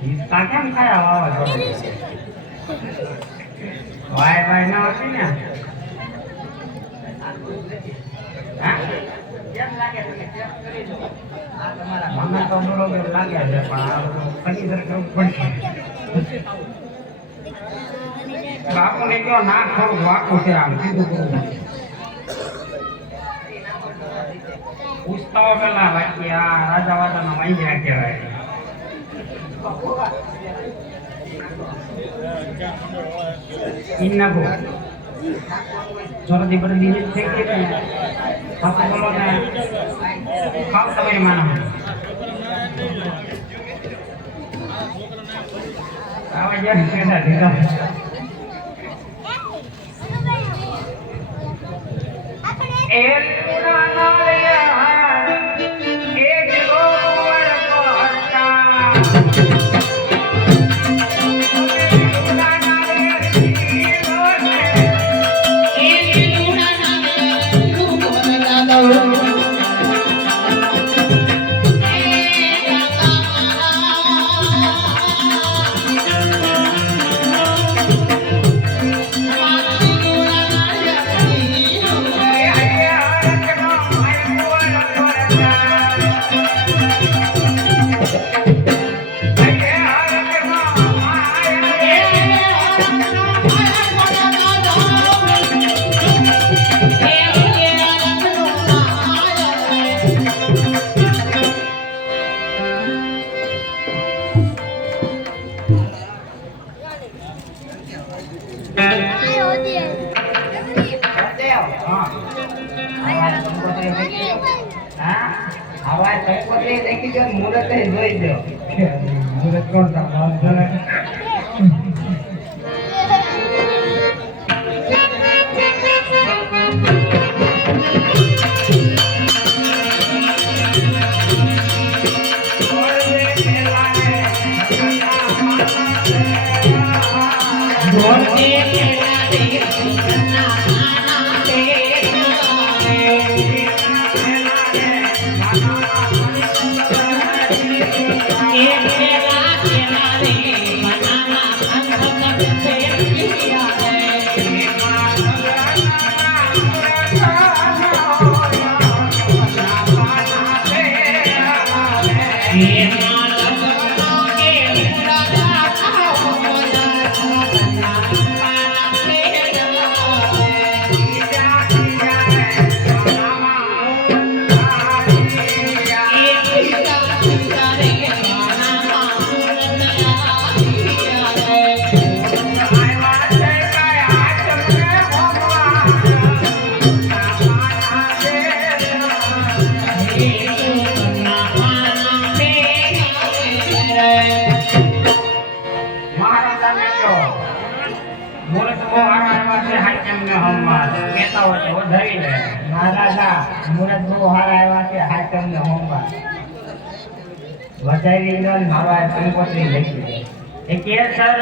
ઈસકા કેમ ખાયા વાવા જોડે વાય વાય ના હતી ને હા કેમ લાગે તમે ચેક કરી દો આ તમારા મને તો બરોબર લાગે છે પણ આ બધું કન્ડિશન કરવું પડશે બાપુને કયો ના થોડું વાકું છે આમ સીધું કરવું પૂછતા પેલા બાકી આ રાજા વાજાનો વાંજ્યા કહેવાય ઇન્ના બો જોરદી બરદી ને છે કે આપકો બોલો ને કામ તમે માનો આવા યાર કેસા દીધા એ પુરાના લ્યા એક ગોવર કોટા મુરત જોઈ દો મુરત કોણ વધારી મારા કંકોત્રી લખી એ કેસર